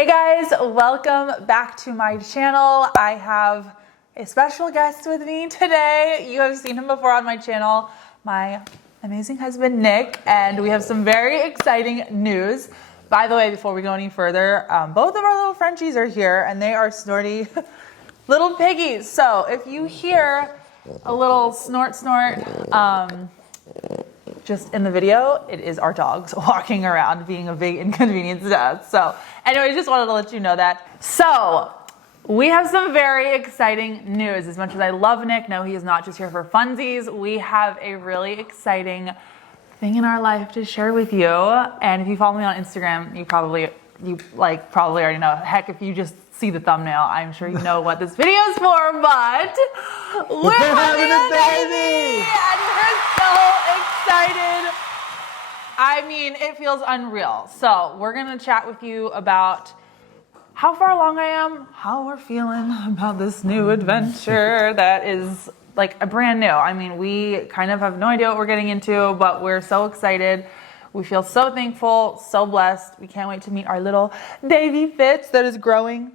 Hey guys, welcome back to my channel. I have a special guest with me today. You have seen him before on my channel, my amazing husband, Nick, and we have some very exciting news. By the way, before we go any further, both of our little Frenchies are here and they are snorty little piggies. So if you hear a little snort, just in the video, it is our dogs walking around being a big inconvenience to us. So anyway, just wanted to let you know that. So we have some very exciting news. As much as I love Nick, no, he is not just here for funsies. We have a really exciting thing in our life to share with you. And if you follow me on Instagram, you probably already know. Heck, if you just see the thumbnail, I'm sure you know what this video is for, but we're having a baby! And we're so excited. I mean, it feels unreal. So we're gonna chat with you about how far along I am, how we're feeling about this new adventure that is like a brand new. I mean, we kind of have no idea what we're getting into, but we're so excited. We feel so thankful, so blessed. We can't wait to meet our little Davy Fitz that is growing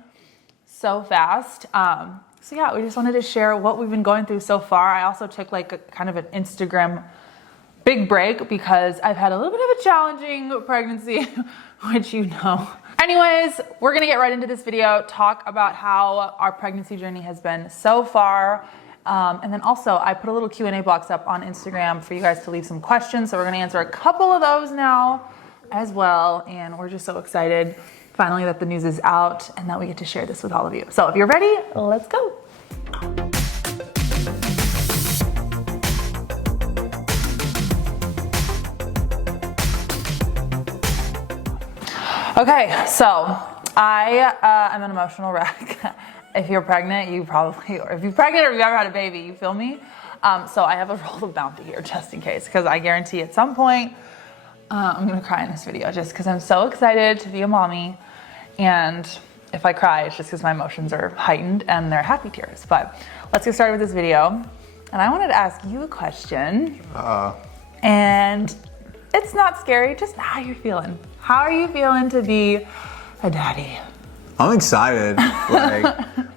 so fast. So yeah, we just wanted to share what we've been going through so far. I also took like a kind of an Instagram big break because I've had a little bit of a challenging pregnancy, which you know. Anyways, we're gonna get right into this video, talk about how our pregnancy journey has been so far. And then also I put a little Q&A box up on Instagram for you guys to leave some questions. So we're gonna answer a couple of those now as well. And we're just so excited finally that the news is out and that we get to share this with all of you. So if you're ready, let's go. Okay, so I am an emotional wreck. If you're pregnant, or if you're pregnant or you've ever had a baby, you feel me? So I have a roll of Bounty here just in case, because I guarantee at some point I'm gonna cry in this video just because I'm so excited to be a mommy. And if I cry, it's just because my emotions are heightened and they're happy tears. But let's get started with this video. And I wanted to ask you a question. And it's not scary, just how you're feeling. How are you feeling to be a daddy? I'm excited.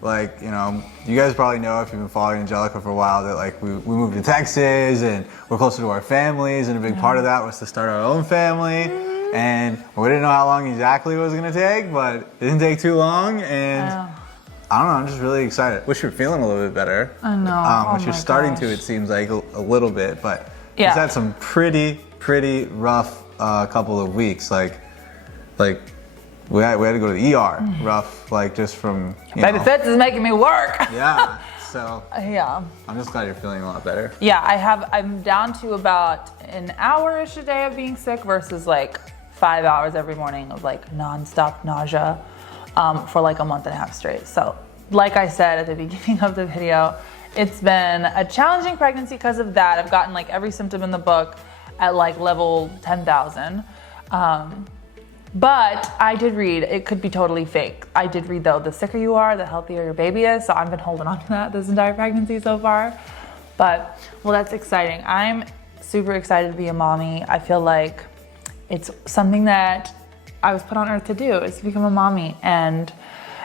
Like, you know, you guys probably know if you've been following Angelica for a while that like we moved to Texas and we're closer to our families, and a big part of that was to start our own family. And we didn't know how long exactly it was gonna take, but it didn't take too long. And I don't know, I'm just really excited. Wish you're feeling a little bit better. I know. Which you're starting to, it seems like a little bit, but yeah. It's had some pretty rough couple of weeks. Like we had to go to the ER, rough, like just from, Baby Fitz is making me work. Yeah, so. Yeah. I'm just glad you're feeling a lot better. Yeah, I'm down to about an hour-ish a day of being sick versus like 5 hours every morning of like nonstop nausea for like a month and a half straight. So like I said at the beginning of the video, it's been a challenging pregnancy because of that. I've gotten like every symptom in the book at like level 10,000. But I did read, it could be totally fake. I did read though, the sicker you are, the healthier your baby is. So I've been holding on to that this entire pregnancy so far. But, well, that's exciting. I'm super excited to be a mommy. I feel like it's something that I was put on earth to do, is to become a mommy. And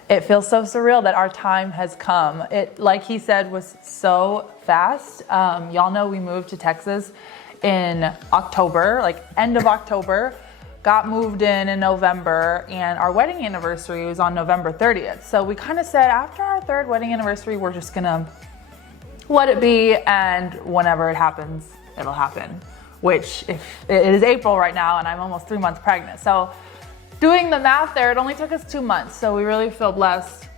it feels so surreal that our time has come. It, like he said, was so fast. Y'all know we moved to Texas in October, like end of October. Got moved in November, and our wedding anniversary was on November 30th. So we kind of said after our third wedding anniversary, we're just gonna let it be, and whenever it happens, it'll happen. Which, if it is April right now, and I'm almost 3 months pregnant. So doing the math there, it only took us 2 months. So we really feel blessed.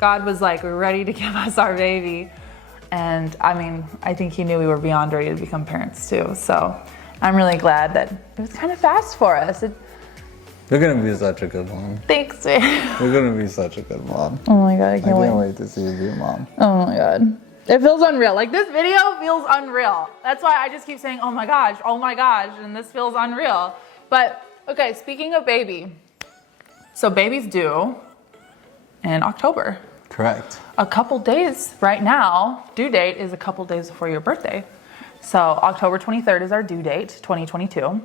God was like, we're ready to give us our baby. And I mean, I think he knew we were beyond ready to become parents too. So I'm really glad that it was kind of fast for us. You're gonna be such a good mom. Thanks, man. You're gonna be such a good mom. Oh my God, I can't wait to see you be a mom. Oh my God. It feels unreal. Like this video feels unreal. That's why I just keep saying, oh my gosh, and this feels unreal. But okay, speaking of baby, so baby's due in October. Correct. A couple days right now, due date is a couple days before your birthday. So October 23rd is our due date, 2022.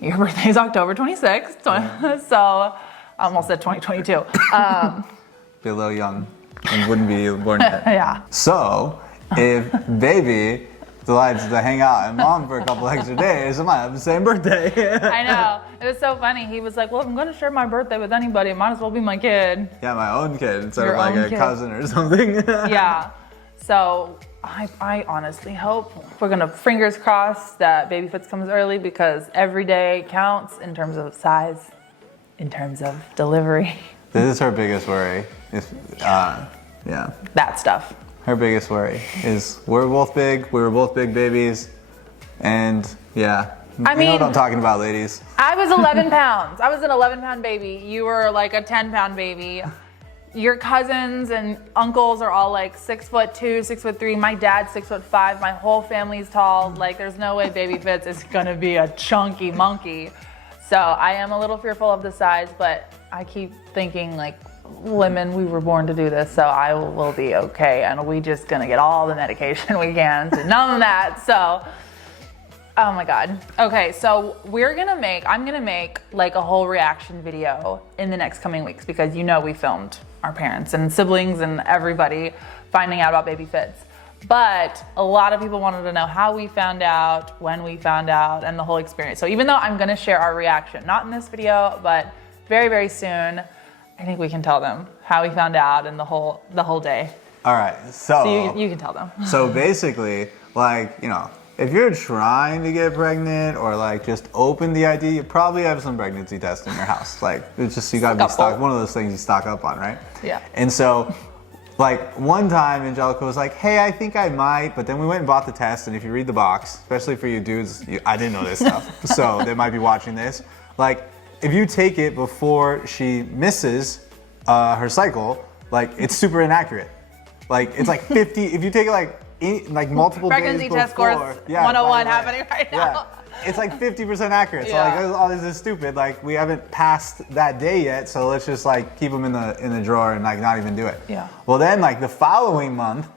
Your birthday is October 26th. Yeah. So I almost said 2022. Be a little young and wouldn't be born yet. Yeah. So, if baby decides to hang out and mom for a couple extra days, I might have the same birthday. I know. It was so funny. He was like, well, if I'm going to share my birthday with anybody, it might as well be my kid. Yeah, my own kid instead Your of like own a kid. cousin or something. Yeah. So I honestly hope, we're going to fingers crossed that Baby Fitz comes early, because every day counts in terms of size, in terms of delivery. This is her biggest worry. Yeah. That stuff. Her biggest worry is we were both big babies, and yeah. I You know mean, what I'm talking about, ladies. I was 11 pounds. I was an 11-pound baby. You were like a 10-pound baby. Your cousins and uncles are all like 6'2", 6'3". My dad's 6'5". My whole family's tall. Like, there's no way Baby Fitz is gonna be a chunky monkey. So I am a little fearful of the size, but I keep thinking, like, women, we were born to do this, so I will be okay. And we just gonna get all the medication we can to numb that. So, oh my God. Okay, so I'm gonna make like a whole reaction video in the next coming weeks, because we filmed our parents and siblings and everybody finding out about Baby Fitz. But a lot of people wanted to know how we found out, when we found out, and the whole experience. So even though I'm gonna share our reaction, not in this video, but very, very soon, I think we can tell them how we found out and the whole day. All right, so you can tell them. So basically, like, if you're trying to get pregnant or like just open the idea, you probably have some pregnancy tests in your house. Like, it's just, you gotta be stocked, one of those things you stock up on, right? Yeah. And so, like, one time Angelica was like, hey, I think I might, but then we went and bought the test, and if you read the box, especially for you dudes, I didn't know this stuff, so they might be watching this. Like, if you take it before she misses her cycle, like, it's super inaccurate. Like, it's like 50, if you take it like multiple Pregnancy days test before. course Yeah, 101 happening right now. Yeah. It's like 50% accurate. So Yeah. like, all this is stupid. Like, we haven't passed that day yet, so let's just like keep them in the drawer and like not even do it. Yeah. Well, then like the following month,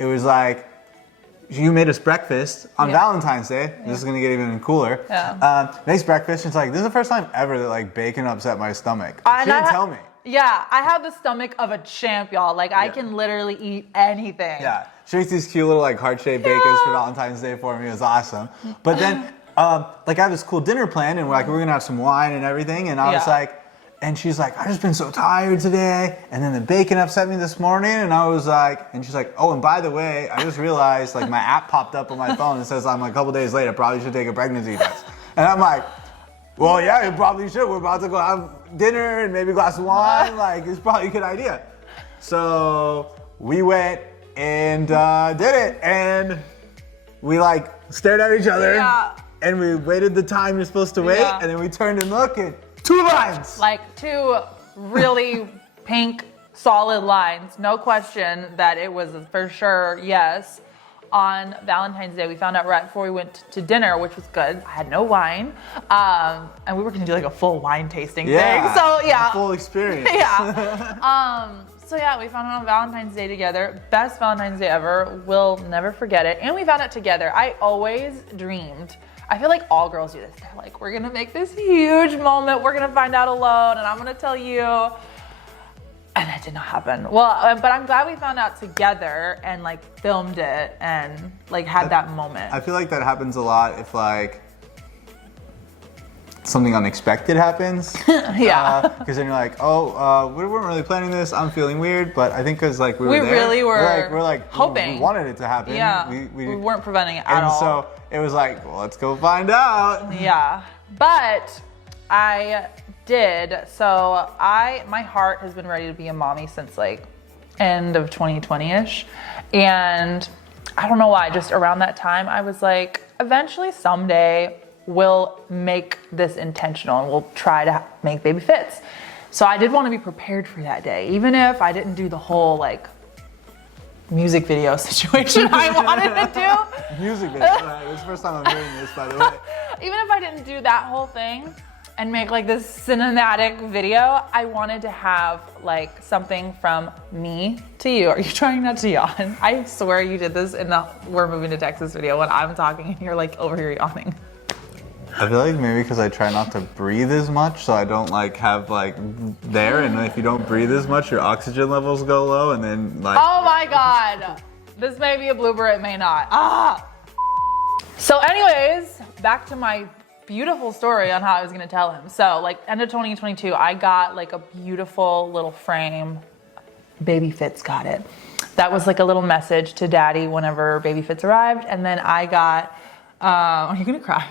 it was like, you made us breakfast on Valentine's Day. This is gonna get even cooler. Yeah. Makes breakfast. It's like, this is the first time ever that like bacon upset my stomach. She didn't tell me. Yeah, I have the stomach of a champ, y'all. Like, I can literally eat anything. Yeah, she makes these cute little like heart-shaped bacons for Valentine's Day for me. It was awesome. But then, like, I have this cool dinner planned, and we're gonna have some wine and everything. And I was like, and she's like, I've just been so tired today. And then the bacon upset me this morning, and I was like, and she's like, oh, and by the way, I just realized like my app popped up on my phone and says I'm a couple days late. I probably should take a pregnancy test. And I'm like, well, yeah, you probably should. We're about to go have dinner and maybe a glass of wine. Like, it's probably a good idea. So we went and did it. And we like stared at each other. Yeah. And we waited the time you're supposed to wait. Yeah. And then we turned and looked, and 2 lines. Like, 2 really pink, solid lines. No question that it was for sure yes. On Valentine's Day, we found out right before we went to dinner, which was good. I had no wine, and we were gonna do like a full wine tasting thing. So yeah, full experience. Yeah. So yeah, we found out on Valentine's Day together. Best Valentine's Day ever. We'll never forget it. And we found out together. I always dreamed. I feel like all girls do this. They're like, we're gonna make this huge moment. We're gonna find out alone, and I'm gonna tell you. And that did not happen. Well, but I'm glad we found out together and like filmed it and like had that moment. I feel like that happens a lot if like something unexpected happens. Yeah. Because then you're like, oh, we weren't really planning this. I'm feeling weird, but I think because like we were there, really were we're like hoping. we wanted it to happen. Yeah. We weren't preventing it at and all. so it was like, well, let's go find out. Yeah. But I did. So my heart has been ready to be a mommy since like end of 2020-ish. And I don't know why, just around that time, I was like, eventually someday we'll make this intentional and we'll try to make Baby Fitz. So I did want to be prepared for that day, even if I didn't do the whole like music video situation I wanted to do. Music video. It's the first time I'm hearing this, by the way. Even if I didn't do that whole thing and make like this cinematic video, I wanted to have like something from me to you. Are you trying not to yawn? I swear you did this in the We're Moving to Texas video when I'm talking and you're like over here yawning. I feel like maybe because I try not to breathe as much, so I don't like have like there, and if you don't breathe as much, your oxygen levels go low, and then like. Oh my God. This may be a blooper, it may not. Ah. So anyways, back to my beautiful story on how I was gonna tell him. So like end of 2022, I got like a beautiful little frame. Baby Fitz got it. That was like a little message to daddy whenever Baby Fitz arrived. And then I got, are you gonna cry?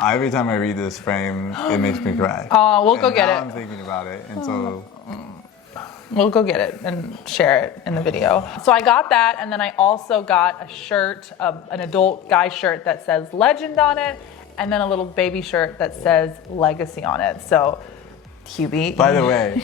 Every time I read this frame, it makes me cry. Oh, we'll go get it. I'm thinking about it, and so. We'll go get it and share it in the video. So I got that, and then I also got a shirt, an adult guy shirt that says Legend on it, and then a little baby shirt that says Legacy on it. So, Hubie. By the way,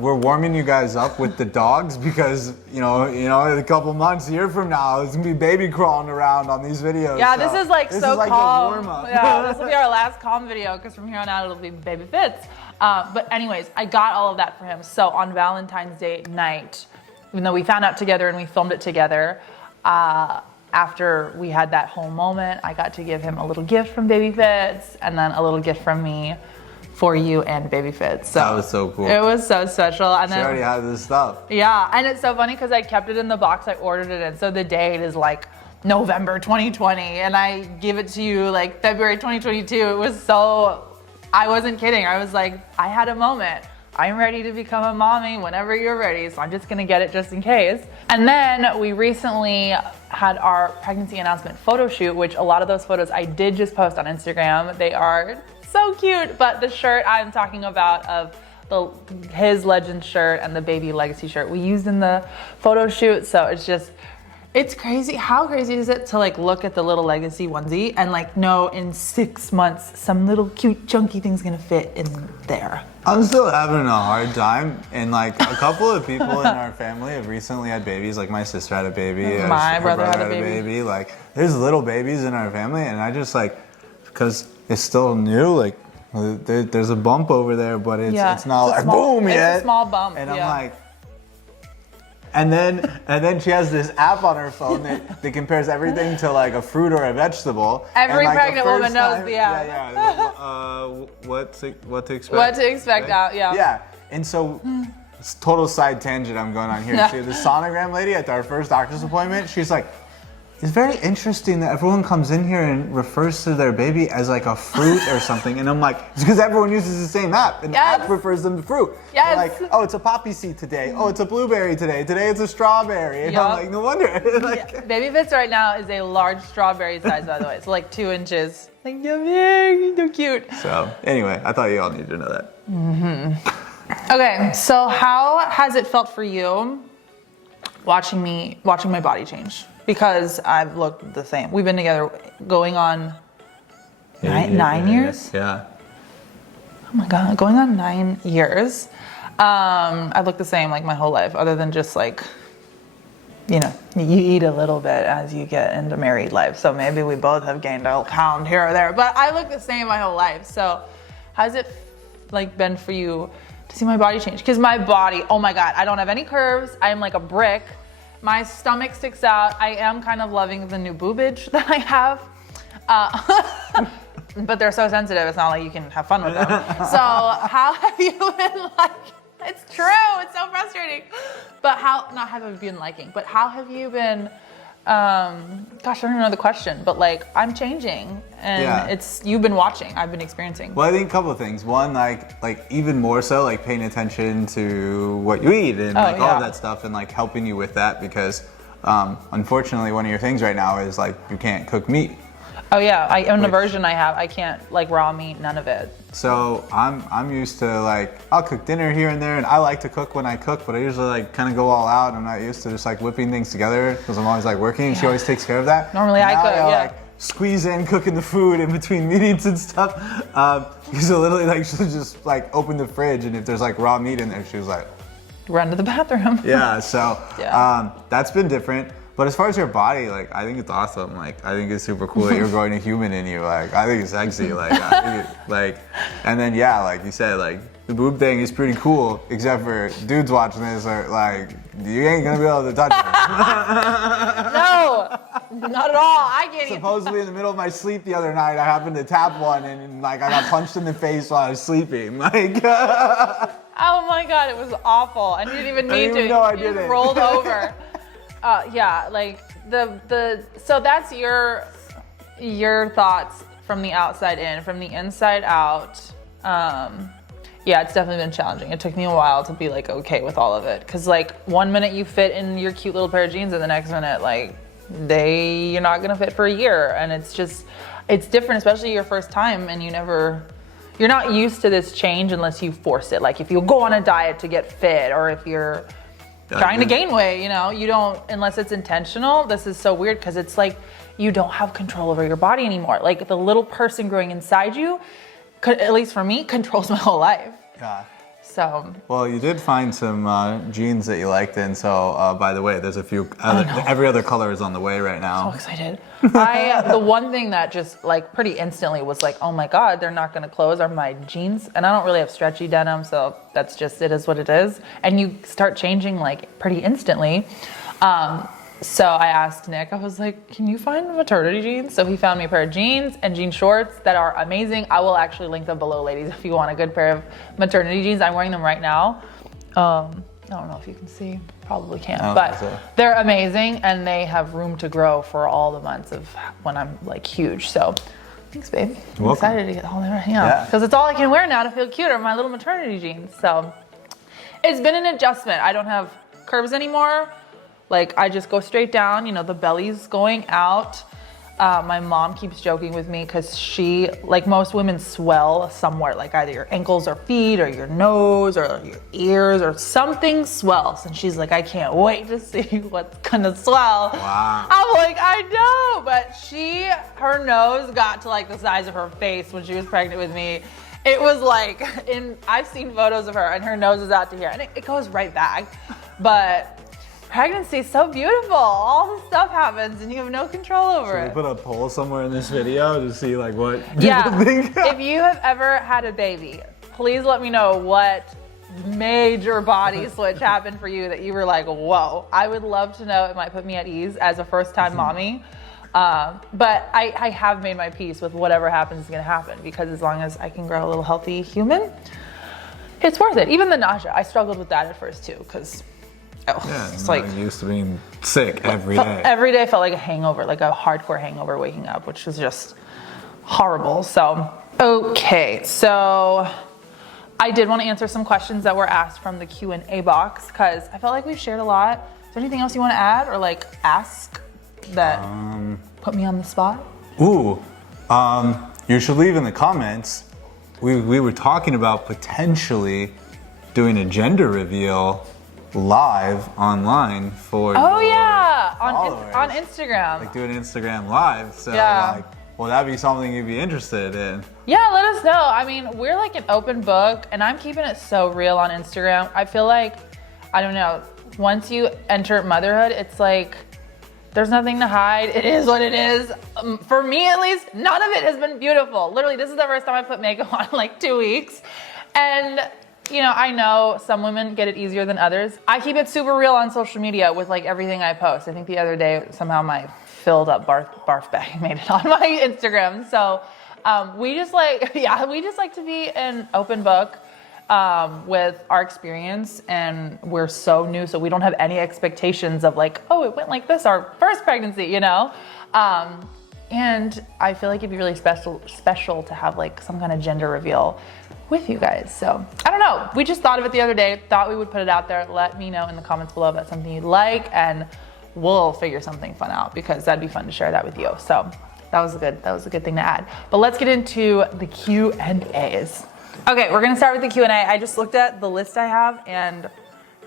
we're warming you guys up with the dogs because you know, in a couple months, a year from now, there's gonna be baby crawling around on these videos. Yeah, so this is like this so is like calm. The warm-up. Yeah, this will be our last calm video because from here on out it'll be Baby Fitz. But anyways, I got all of that for him. So on Valentine's Day night, even though we found out together and we filmed it together, after we had that whole moment, I got to give him a little gift from Baby Fitz and then a little gift from me for you and Baby Fitz. So that was so cool. It was so special. And she already had this stuff. Yeah, and it's so funny because I kept it in the box I ordered it in. So the date is like November 2020 and I give it to you like February 2022. It was so, I wasn't kidding. I was like, I had a moment. I'm ready to become a mommy whenever you're ready. So I'm just gonna get it just in case. And then we recently had our pregnancy announcement photo shoot, which a lot of those photos I did just post on Instagram. They are so cute, but the shirt I'm talking about of his Legend shirt and the baby Legacy shirt we used in the photo shoot. So it's crazy. How crazy is it to like look at the little Legacy onesie and like know in 6 months some little cute chunky thing's gonna fit in there? I'm still having a hard time, and like a couple of people in our family have recently had babies. Like my sister had a baby. My her brother had a baby. Like there's little babies in our family, and I just like, because it's still new, like there's a bump over there, but it's not like boom yet. It's a small bump. And I'm like, and then she has this app on her phone that compares everything to like a fruit or a vegetable. Every like pregnant woman knows the app. What to expect? What to expect out, yeah. Yeah, and so it's total side tangent I'm going on here. Yeah. See, the sonogram lady at our first doctor's appointment, she's like, it's very interesting that everyone comes in here and refers to their baby as like a fruit or something. And I'm like, it's because everyone uses the same app. And the app refers them to fruit. Yes. They're like, oh, it's a poppy seed today. Oh, it's a blueberry today. Today it's a strawberry. And I'm like, no wonder. Like, Baby Fitz right now is a large strawberry size, by the way. It's like 2 inches. Like, yummy, so cute. so anyway, I thought you all needed to know that. Mm-hmm. Okay, so how has it felt for you watching my body change? Because I've looked the same. We've been together going on nine years? Yeah. Oh my God, going on 9 years. I've looked the same like my whole life, other than just like, you eat a little bit as you get into married life. So maybe we both have gained a pound here or there, but I look the same my whole life. So how's it like been for you to see my body change? Because my body, oh my God, I don't have any curves. I'm like a brick. My stomach sticks out. I am kind of loving the new boobage that I have. But they're so sensitive, it's not like you can have fun with them. So how have you been like, it's true, it's so frustrating. But not have you been liking, but how have you been, gosh, I don't know the question, but like I'm changing and you've been watching, I've been experiencing. Well, I think a couple of things. One, like even more so, like paying attention to what you eat and all of that stuff and like helping you with that because unfortunately one of your things right now is like you can't cook meat. Oh yeah, an aversion I have. I can't like raw meat, none of it. So I'm used to like, I'll cook dinner here and there and I like to cook when I cook, but I usually like kind of go all out. I'm not used to just like whipping things together because I'm always like working and she always takes care of that. Normally I cook, yeah. Like, squeeze in cooking the food in between meetings and stuff. So literally like she'll just like open the fridge and if there's like raw meat in there, she was like, run to the bathroom. Yeah, so that's been different. But as far as your body, like I think it's awesome. Like I think it's super cool that you're growing a human in you. Like I think it's sexy. Like I think and then like you said, like the boob thing is pretty cool, except for dudes watching this are like, you ain't gonna be able to touch it. No, not at all. I can't even. Supposedly in the middle of my sleep the other night, I happened to tap one and like I got punched in the face while I was sleeping. Like, oh my God, it was awful. And you didn't even need to. know I You did just it. rolled over. Yeah, like so that's your thoughts from the outside in, from the inside out. Yeah, it's definitely been challenging. It took me a while to be like okay with all of it, cause like one minute you fit in your cute little pair of jeans, and the next minute like you're not gonna fit for a year, and it's different, especially your first time, and you're not used to this change unless you force it. Like if you go on a diet to get fit, or if you're trying to gain weight, you don't, unless it's intentional. This is so weird because it's like you don't have control over your body anymore. Like the little person growing inside you, at least for me, controls my whole life. yeah. So. Well, you did find some jeans that you liked, and so by the way, there's a few. Every other color is on the way right now. So excited. The one thing that just like pretty instantly was like, oh my God, they're not gonna close are my jeans. And I don't really have stretchy denim, so that's just, it is what it is. And you start changing like pretty instantly. So I asked Nick, I was like, can you find maternity jeans? So he found me a pair of jeans and jean shorts that are amazing. I will actually link them below, ladies, if you want a good pair of maternity jeans. I'm wearing them right now. I don't know if you can see, probably can't, but they're amazing, and they have room to grow for all the months of when I'm like huge. So thanks, babe. I'm excited to get all that, because it's all I can wear now to feel cute are my little maternity jeans. So it's been an adjustment. I don't have curves anymore. Like I just go straight down, the belly's going out. My mom keeps joking with me because she, like most women, swell somewhere, like either your ankles or feet or your nose or your ears or something swells. And she's like, I can't wait to see what's gonna swell. Wow. I'm like, I know, but her nose got to like the size of her face when she was pregnant with me. It was like, I've seen photos of her and her nose is out to here, and it goes right back. But pregnancy is so beautiful. All this stuff happens and you have no control over it. Should we put a poll somewhere in this video to see like what people think? If you have ever had a baby, please let me know what major body switch happened for you that you were like, whoa. I would love to know. It might put me at ease as a first-time mommy. But I have made my peace with whatever happens is gonna happen, because as long as I can grow a little healthy human, it's worth it. Even the nausea, I struggled with that at first too, because it's like used to being sick every day. Every day felt like a hangover, like a hardcore hangover waking up, which was just horrible. So, okay, so I did want to answer some questions that were asked from the Q&A box, because I felt like we've shared a lot. Is there anything else you want to add or like ask that put me on the spot? You should leave in the comments. We were talking about potentially doing a gender reveal live online for on followers. Instagram. Like do an Instagram live. So will that be something you'd be interested in? Yeah, let us know. I mean, we're like an open book, and I'm keeping it so real on Instagram. I feel like, I don't know, once you enter motherhood, it's like there's nothing to hide. It is what it is. For me at least, none of it has been beautiful. Literally, this is the first time I put makeup on in like 2 weeks. And I know some women get it easier than others. I keep it super real on social media with like everything I post. I think the other day, somehow my filled up barf bag made it on my Instagram. So we just like to be an open book with our experience, and we're so new, so we don't have any expectations of like, oh, it went like this our first pregnancy, and I feel like it'd be really special to have like some kind of gender reveal with you guys. So I don't know, we just thought of it the other day, thought we would put it out there. Let me know in the comments below if that's something you'd like, and we'll figure something fun out, because that'd be fun to share that with you. So that was a good thing to add. But let's get into the Q&As. Okay, we're gonna start with the Q&A. I just looked at the list I have, and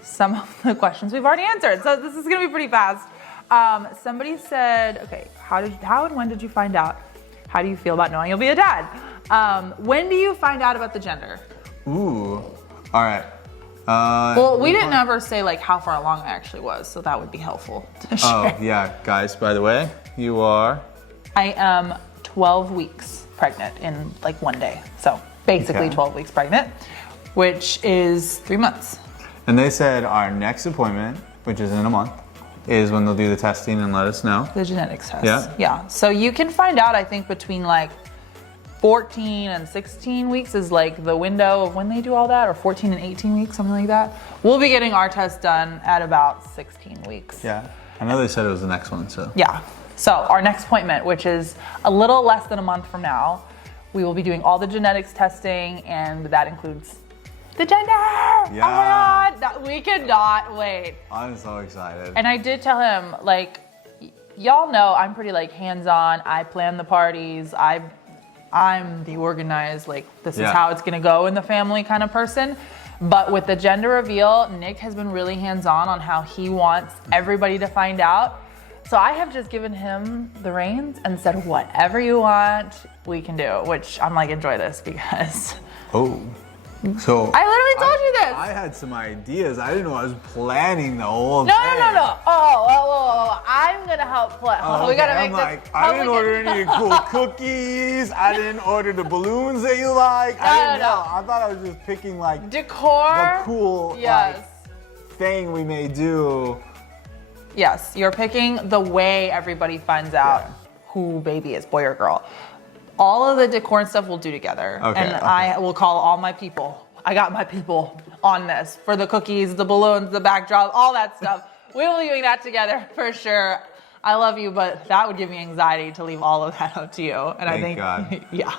some of the questions we've already answered, so this is gonna be pretty fast. Somebody said, okay, how and when did you find out? How do you feel about knowing you'll be a dad? When do you find out about the gender? Ooh, all right. Well, we didn't ever say like how far along I actually was, so that would be helpful to share. Oh, yeah, guys, by the way, you are? I am 12 weeks pregnant in like one day, so basically 12 weeks pregnant. which is 3 months. And they said our next appointment, which is in a month, is when they'll do the testing and let us know. The genetics test. Yeah. Yeah. So you can find out, I think, between like 14 and 16 weeks is like the window of when they do all that, or 14 and 18 weeks, something like that. We'll be getting our test done at about 16 weeks. Yeah. I know they said it was the next one, so. Yeah. So our next appointment, which is a little less than a month from now, we will be doing all the genetics testing, and that includes the gender. Yeah. Oh my God. We cannot wait. I'm so excited. And I did tell him, like, y'all know I'm pretty like hands-on. I plan the parties. I'm the organized, like, this is how it's gonna go in the family kind of person. But with the gender reveal, Nick has been really hands-on on how he wants everybody to find out. So I have just given him the reins and said, whatever you want, we can do, which I'm like, enjoy this because. Oh. So I literally told you this. I had some ideas. I didn't know I was planning the whole thing. No. Oh, I'm gonna help plan. We gotta make this. I didn't order any cool cookies. I didn't order the balloons that you like. I didn't know. I thought I was just picking like decor. The cool like, thing we may do. Yes, you're picking the way everybody finds out who baby is, boy or girl. All of the decor and stuff we'll do together. I will call all my people. I got my people on this for the cookies, the balloons, the backdrop, all that stuff. We will be doing that together for sure. I love you, but that would give me anxiety to leave all of that up to you. And I think, God. yeah.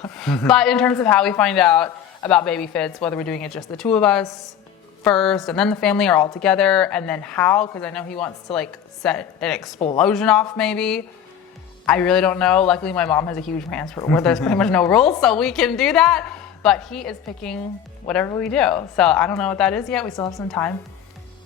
But in terms of how we find out about baby fits, whether we're doing it just the two of us first and then the family are all together, and then how, because I know he wants to like set an explosion off maybe. I really don't know. Luckily, my mom has a huge ranch where there's pretty much no rules, so we can do that. But he is picking whatever we do. So I don't know what that is yet. We still have some time,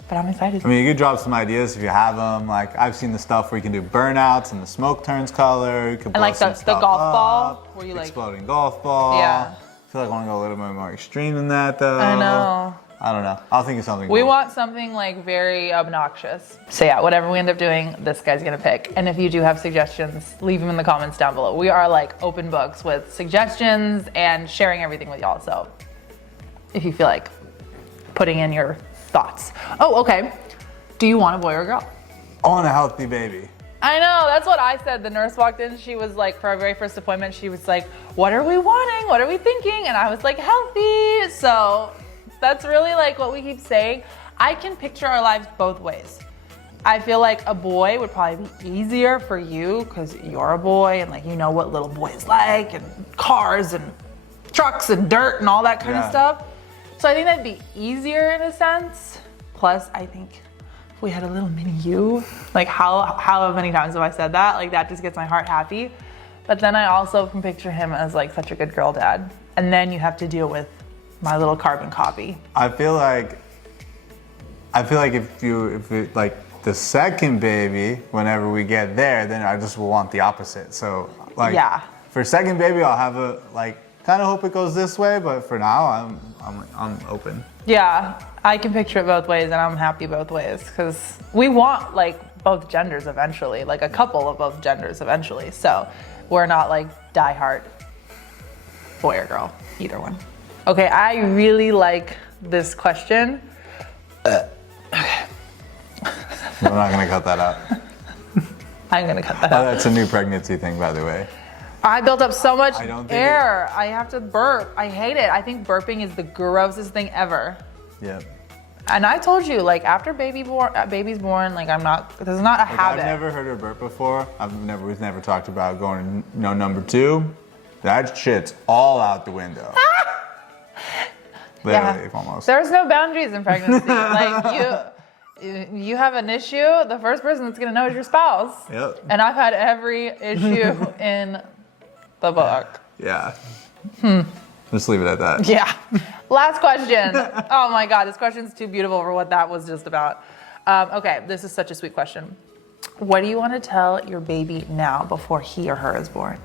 but I'm excited. I mean, you could drop some ideas if you have them. Like, I've seen the stuff where you can do burnouts and the smoke turns color. You can blow like some the stuff golf up, ball, where you like exploding golf ball. Yeah. I feel like I want to go a little bit more extreme than that, though. I know. I don't know. I'll think of something. We cool. want something like very obnoxious. So yeah, whatever we end up doing, this guy's gonna pick. And if you do have suggestions, leave them in the comments down below. We are like open books with suggestions and sharing everything with y'all. So if you feel like putting in your thoughts. Oh, okay. Do you want a boy or a girl? I want a healthy baby. I know, that's what I said. The nurse walked in, she was like, for our very first appointment, she was like, what are we wanting? What are we thinking? And I was like, healthy. So that's really like what we keep saying. I can picture our lives both ways. I feel like a boy would probably be easier for you because you're a boy and like you know what little boys like and cars and trucks and dirt and all that kind of stuff. So I think that'd be easier in a sense. Plus, I think if we had a little mini you, like how many times have I said that? Like that just gets my heart happy. But then I also can picture him as like such a good girl dad. And then you have to deal with my little carbon copy. I feel like if it, like the second baby, whenever we get there, then I just will want the opposite. So like for second baby, I'll have a like kind of hope it goes this way, but for now I'm open. Yeah, I can picture it both ways, and I'm happy both ways because we want like both genders eventually, like a couple of both genders eventually. So we're not like diehard boy or girl, either one. Okay, I really like this question. We're not gonna cut that out. I'm gonna cut that Oh, out. that's a new pregnancy thing, by the way. I built up so much don't think air. I have to burp. I hate it. I think burping is the grossest thing ever. Yep. And I told you, like after baby's born, like this is not a habit. I've never heard her burp before. We've never talked about going number 2. That shit's all out the window. Literally, almost. There's no boundaries in pregnancy. Like you have an issue, the first person that's gonna know is your spouse. Yep. And I've had every issue in the book. Yeah. Just leave it at that. Yeah. Last question. Oh my God, this question's too beautiful for what that was just about. Okay, this is such a sweet question. What do you want to tell your baby now before he or her is born?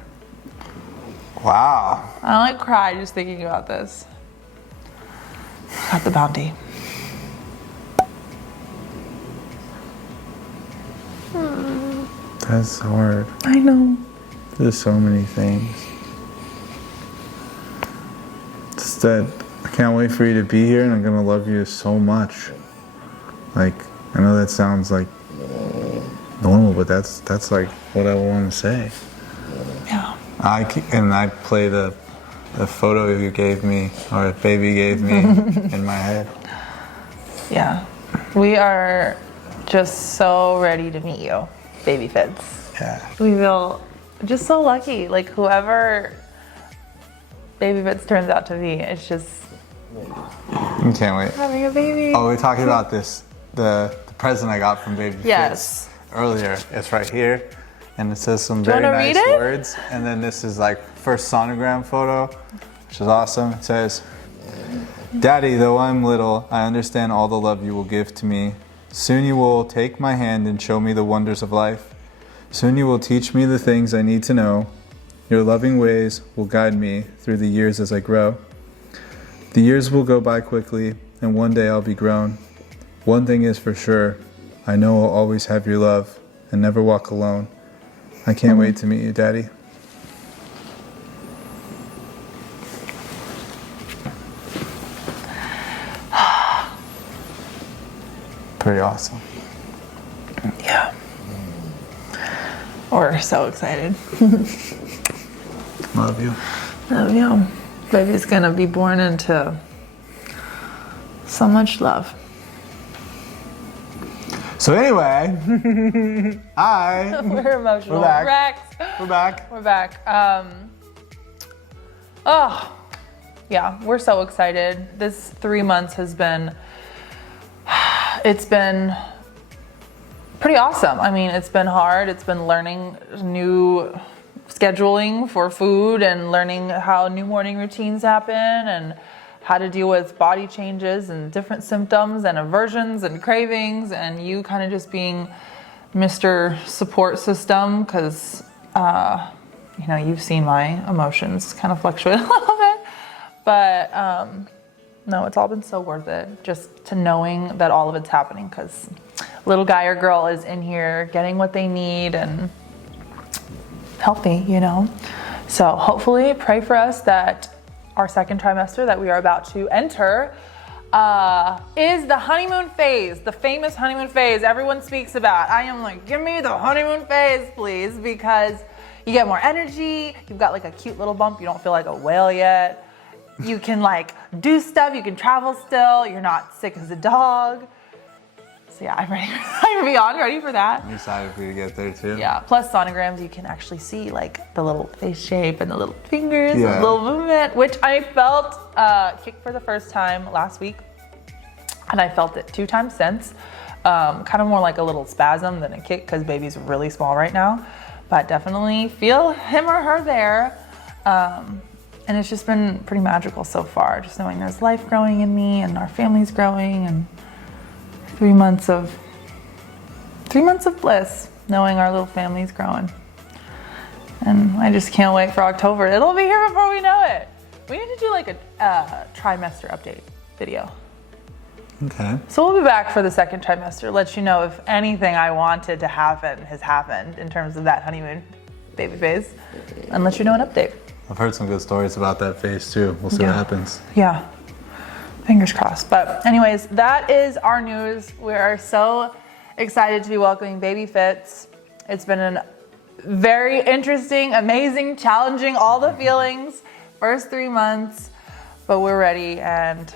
Wow. I like cry just thinking about this. Got the bounty. That's hard. I know. There's so many things. Just that I can't wait for you to be here, and I'm gonna love you so much. Like, I know that sounds like normal, but that's like what I want to say. Yeah. I play the photo you gave me, or baby gave me, in my head. Yeah. We are just so ready to meet you, Baby Fitz. Yeah. We feel just so lucky. Like, whoever Baby Fitz turns out to be, it's just I can't wait. having a baby. Oh, we're talking about this, the present I got from Baby Yes. Fitz earlier. It's right here, and it says some Do you very wanna nice read it? words. And then this is like first sonogram photo, which is awesome. It says, "Daddy, though I'm little, I understand all the love you will give to me. Soon you will take my hand and show me the wonders of life. Soon you will teach me the things I need to know. Your loving ways will guide me through the years as I grow. The years will go by quickly, and one day I'll be grown. One thing is for sure, I know I'll always have your love and never walk alone. I can't wait to meet you, Daddy." Pretty awesome. Yeah. We're so excited. Love you. Love you. Baby's gonna be born into so much love. So anyway, hi. We're emotional. We're back. Wrecked. We're back. We're back. Oh, yeah, we're so excited. This 3 months has been, it's been pretty awesome. I mean, it's been hard. It's been learning new scheduling for food and learning how new morning routines happen and how to deal with body changes and different symptoms and aversions and cravings, and you kind of just being Mr. Support System, because you know, you've seen my emotions kind of fluctuate a little bit, but no, it's all been so worth it, just to knowing that all of it's happening, because little guy or girl is in here getting what they need and healthy, you know. So hopefully pray for us that our second trimester that we are about to enter is the honeymoon phase, the famous honeymoon phase everyone speaks about. I am like, give me the honeymoon phase, please, because you get more energy, you've got like a cute little bump, you don't feel like a whale yet. You can like do stuff, you can travel still, you're not sick as a dog. So yeah, I'm ready. I'm beyond ready for that. I'm excited for you to get there too. Yeah, plus sonograms, you can actually see like the little face shape and the little fingers, and Yeah. the little movement, which I felt kicked for the first time last week. And I felt it 2 times since. Kind of more like a little spasm than a kick, because baby's really small right now. But definitely feel him or her there. And it's just been pretty magical so far, just knowing there's life growing in me and our family's growing, and 3 months of bliss, knowing our little family's growing. And I just can't wait for October. It'll be here before we know it. We need to do like a trimester update video. Okay. So we'll be back for the second trimester, let you know if anything I wanted to happen has happened in terms of that honeymoon baby phase, and let you know an update. I've heard some good stories about that phase too. We'll see what happens. Yeah. Fingers crossed. But anyways, that is our news. We are so excited to be welcoming Baby Fitz. It's been a very interesting, amazing, challenging, all the feelings, first 3 months, but we're ready. And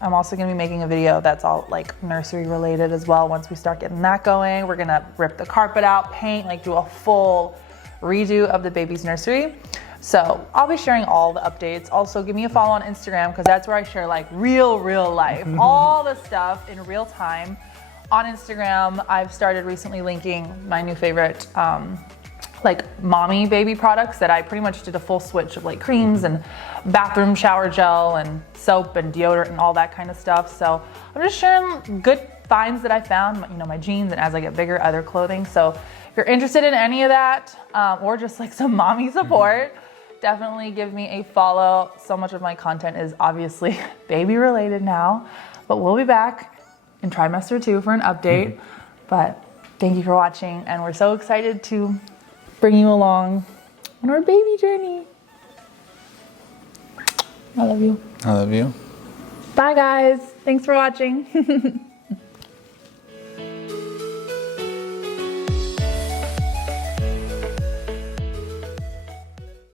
I'm also gonna be making a video that's all like nursery related as well. Once we start getting that going, we're gonna rip the carpet out, paint, like do a full redo of the baby's nursery. So I'll be sharing all the updates. Also, give me a follow on Instagram, because that's where I share like real life, all the stuff in real time on Instagram. I've started recently linking my new favorite like mommy baby products that I pretty much did a full switch of like creams and bathroom shower gel and soap and deodorant and all that kind of stuff. So I'm just sharing good finds that I found, you know, my jeans, and as I get bigger, other clothing. So if you're interested in any of that, or just like some mommy support, definitely give me a follow. So much of my content is obviously baby related now, but we'll be back in trimester 2 for an update. But thank you for watching, and we're so excited to bring you along on our baby journey. I love you. I love you. Bye guys. Thanks for watching.